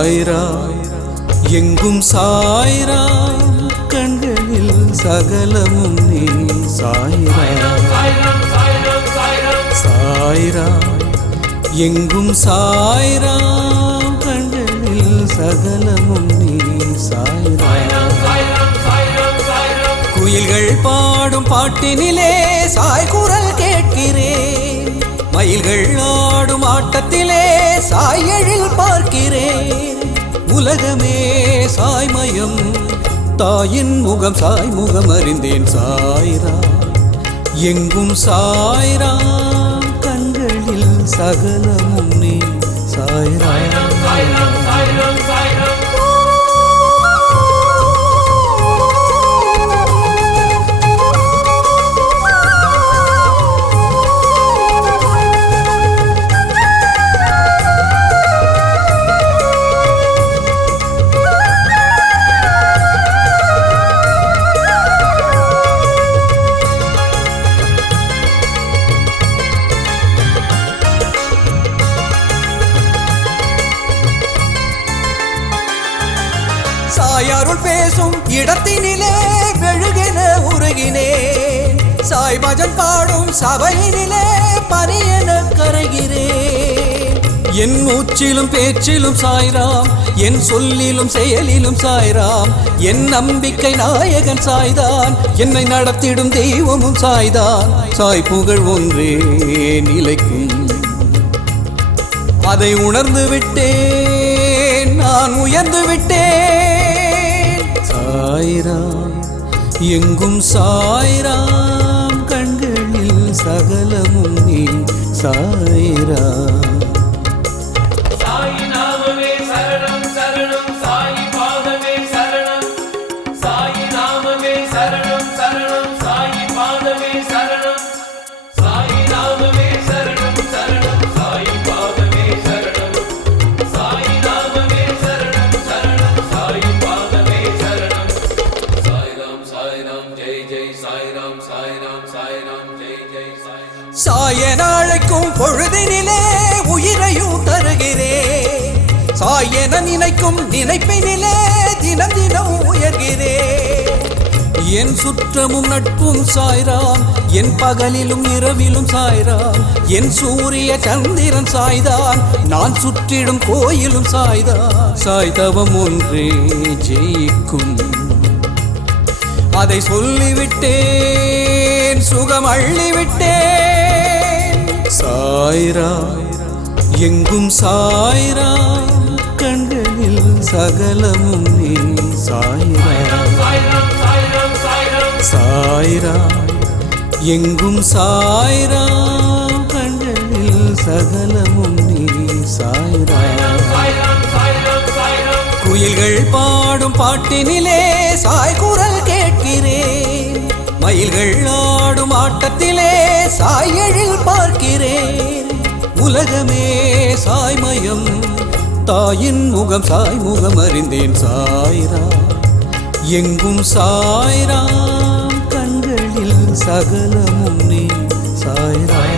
சாய்ராம் எங்கும் சாய்ராம் கண்களில் சகலமும் நீ சாய்ராம் சாய்ராம் எங்கும் சாய்ராம் கண்களில் சகலமும் நீ சாய்ராம் குயில்கள் பாடும் பாட்டினிலே சாய் குரல் கேட்கிறேன் மயில்கள் ஆடும் ஆட்டத்திலே சாய் எழில் பார்க்கிறேன் உலகமே சாய்மயம் தாயின் முகம் சாய் முகம் அறிந்தேன் சாய்ராம் எங்கும் சாய்ராம் கண்களில் சகலமும் நீ சாய்ராம் சாயாருள் பேசும் இடத்தினிலே மெழுகென உருகினேன் சாய் பஜன் பாடும் சபையினிலே பனியென கரைகிறேன் என் மூச்சிலும் பேச்சிலும் சாய்ராம் என் சொல்லிலும் செயலிலும் சாய்ராம் என் நம்பிக்கை நாயகன் சாய்தான் என்னை நடத்திடும் தெய்வமும் சாய்தான் சாய் புகழ் ஒன்றே நிலைக்கும் அதை உணர்ந்து விட்டேன் நான் உயர்ந்து விட்டேன் சாய்ராம் எங்கும் சாய்ராம் கண்களில் சகலமும் நீ சாய்ராம் சாய் நாமமே சரணம் சரணம் சாய் பாதமே சரணம் சாய் நாமமே சரணம் சரணம் சாய் பாதமே சரணம் சாய் நாமமே சரணம் சரணம் சாய் பாதமே சரணம் சாய் நாமமே சரணம் சரணம் சாய் பாதமே சரணம் சாய்ராம் ஜெய் ஜெய் சாய்ராம் சாய்ராம் சாய்ராம் ஜெய் ஜெய் சாய்ராம் சாயன அழைக்கும் பொழுதினிலே உயிரையும் தருகிறேன் சாயன நினைக்கும் நினைப்பினிலே தினம் தினம் உயர்கிறேன் என் சுற்றமும் நட்பும் சாய்ராம் என் பகலிலும் இரவிலும் சாய்ராம் என் சூரிய சந்திரன் சாய்தான் நான் சுற்றிடும் கோயிலும் சாய்தான் சாய்தவம் ஒன்றே ஜெயிக்கும் அதை சொல்லிவிட்டேன் சுகம் அள்ளிவிட்டேன் சாய்ராம் எங்கும் சாய்ராம் கண்களில் சகலமும் நீ சாய்ராம் சாய்ராம் எங்கும் சாய்ராம் கண்களில் சகலமும் நீ சாய்ராம் குயில்கள் பாடும் பாட்டினிலே சாய் குரல் கேட்கிறேன் மயில்கள் ஆடும் ஆட்டத்திலே சாய் எழில் பார்க்கிறேன் உலகமே சாய்மயம் தாயின் முகம் சாய் முகம் அறிந்தேன் சாய்ராம் எங்கும் சாய்ராம் கண்களில் சகலமும் நீ சாய்ராம்